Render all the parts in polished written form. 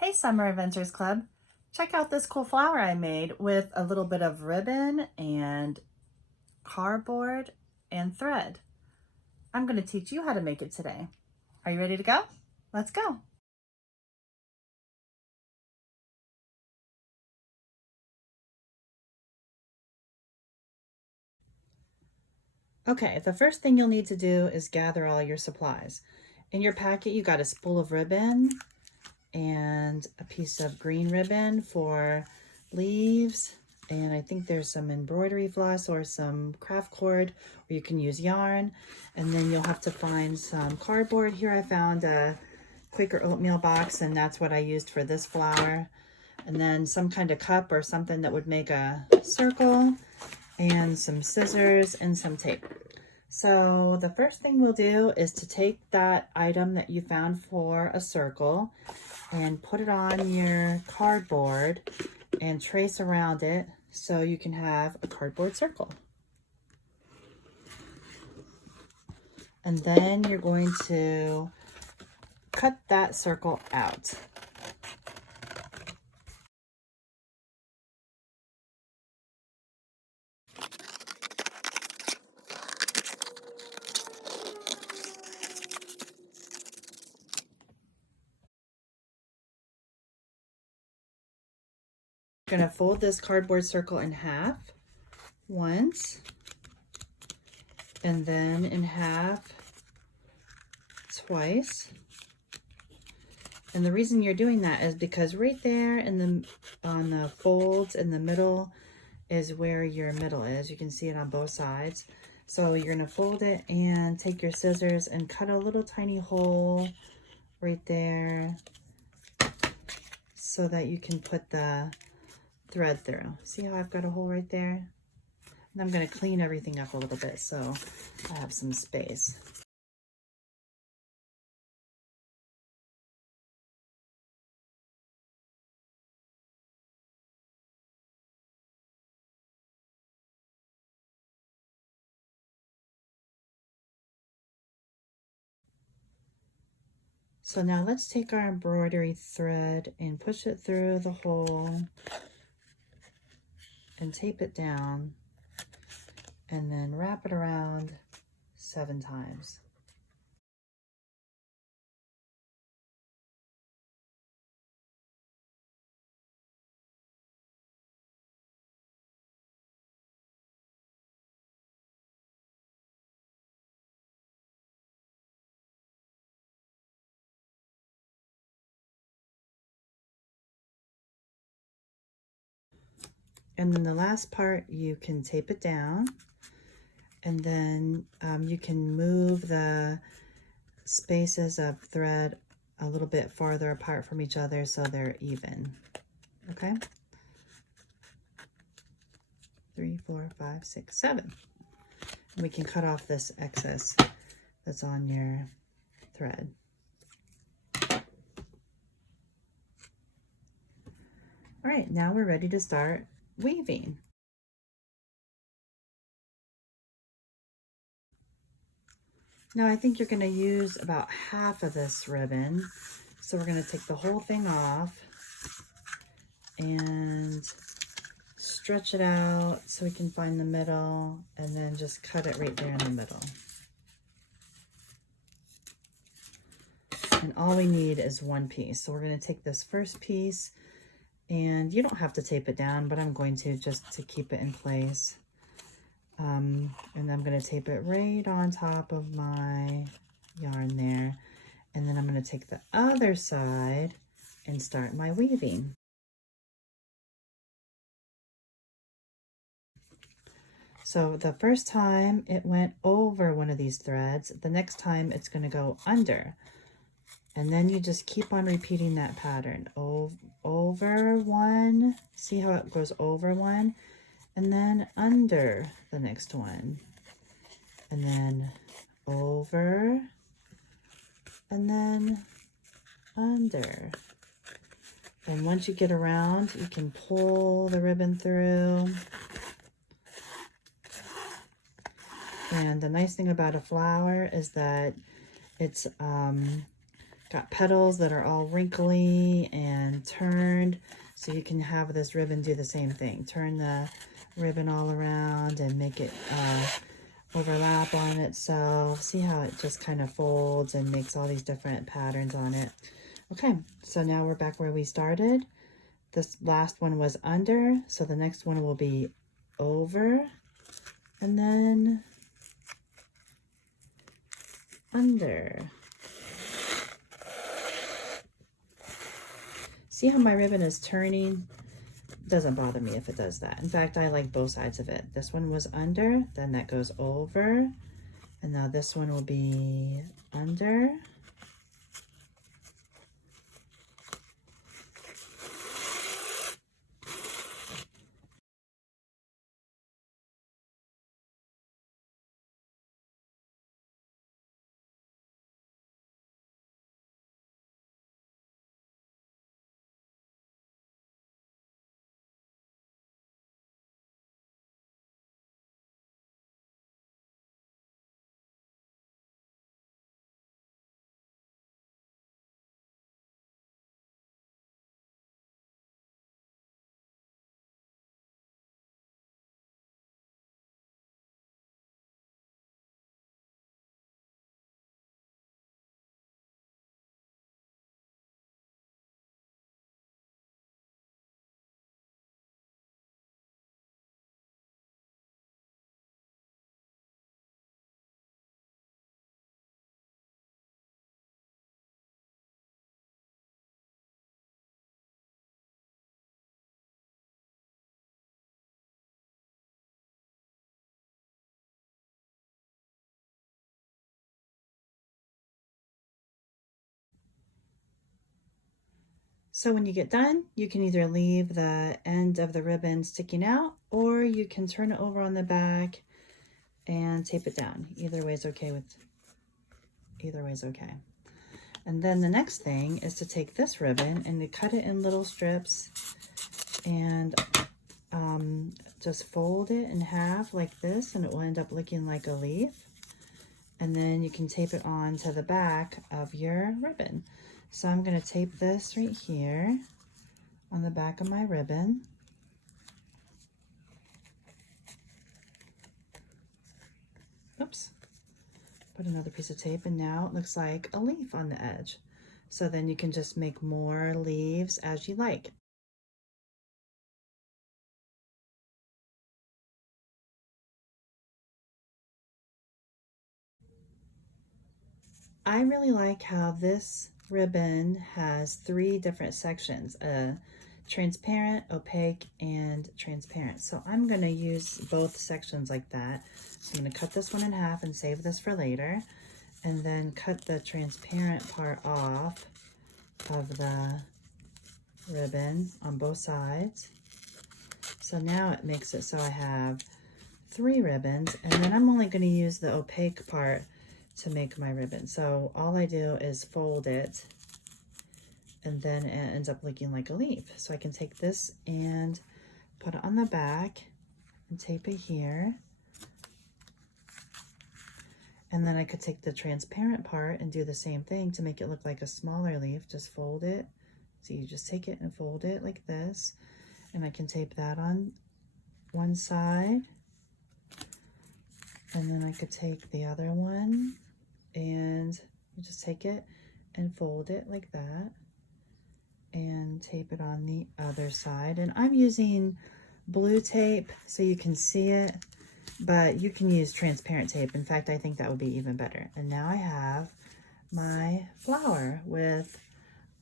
Hey Summer Inventors Club, check out this cool flower I made with a little bit of ribbon and cardboard and thread. I'm going to teach you how to make it today. Are you ready to go? Let's go. Okay, the first thing you'll need to do is gather all your supplies. In your packet, you got a spool of ribbon and a piece of green ribbon for leaves. And I think there's some embroidery floss or some craft cord, or you can use yarn. And then you'll have to find some cardboard. Here I found a Quaker oatmeal box, and that's what I used for this flower. And then some kind of cup or something that would make a circle, and some scissors and some tape. So the first thing we'll do is to take that item that you found for a circle and put it on your cardboard and trace around it so you can have a cardboard circle. And then you're going to cut that circle out. You're going to fold this cardboard circle in half once, and then in half twice. And the reason you're doing that is because right there on the folds in the middle is where your middle is. You can see it on both sides. So you're going to fold it and take your scissors and cut a little tiny hole right there so that you can put the thread through. See how I've got a hole right there? And I'm going to clean everything up a little bit so I have some space. So now let's take our embroidery thread and push it through the hole and tape it down, and then wrap it around 7 times. And then the last part, you can tape it down, and then you can move the spaces of thread a little bit farther apart from each other so they're even. Okay? 3, 4, 5, 6, 7. And we can cut off this excess that's on your thread. All right, now we're ready to start weaving. Now I think you're going to use about half of this ribbon. So we're going to take the whole thing off and stretch it out so we can find the middle, and then just cut it right there in the middle. And all we need is one piece. So we're going to take this first piece, and you don't have to tape it down, but I'm going to just to keep it in place. And I'm going to tape it right on top of my yarn there. And then I'm going to take the other side and start my weaving. So the first time it went over one of these threads, the next time it's going to go under. And then you just keep on repeating that pattern. Over one, see how it goes over one, and then under the next one. And then over, and then under. And once you get around, you can pull the ribbon through. And the nice thing about a flower is that it's Got petals that are all wrinkly and turned, so you can have this ribbon do the same thing. Turn the ribbon all around and make it overlap on itself. See how it just kind of folds and makes all these different patterns on it. Okay, so now we're back where we started. This last one was under, so the next one will be over, and then under. See how my ribbon is turning? Doesn't bother me if it does that. In fact, I like both sides of it. This one was under, then that goes over, and now this one will be under. So when you get done, you can either leave the end of the ribbon sticking out, or you can turn it over on the back and tape it down. Either way is okay. And then the next thing is to take this ribbon and to cut it in little strips and just fold it in half like this, and it will end up looking like a leaf. And then you can tape it on to the back of your ribbon. So I'm going to tape this right here on the back of my ribbon. Oops. Put another piece of tape, and now it looks like a leaf on the edge. So then you can just make more leaves as you like. I really like how this ribbon has 3 different sections, transparent, opaque, and transparent. So I'm going to use both sections like that. So I'm going to cut this one in half and save this for later, and then cut the transparent part off of the ribbon on both sides. So now it makes it so I have 3 ribbons, and then I'm only going to use the opaque part to make my ribbon. So all I do is fold it, and then it ends up looking like a leaf. So I can take this and put it on the back and tape it here. And then I could take the transparent part and do the same thing to make it look like a smaller leaf. Just fold it. So you just take it and fold it like this. And I can tape that on one side. And then I could take the other one and you just take it and fold it like that and tape it on the other side. And I'm using blue tape so you can see it, but you can use transparent tape. In fact, I think that would be even better. And now I have my flower with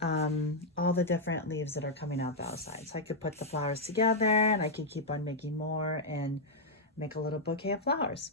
all the different leaves that are coming out the outside. So I could put the flowers together, and I can keep on making more and make a little bouquet of flowers.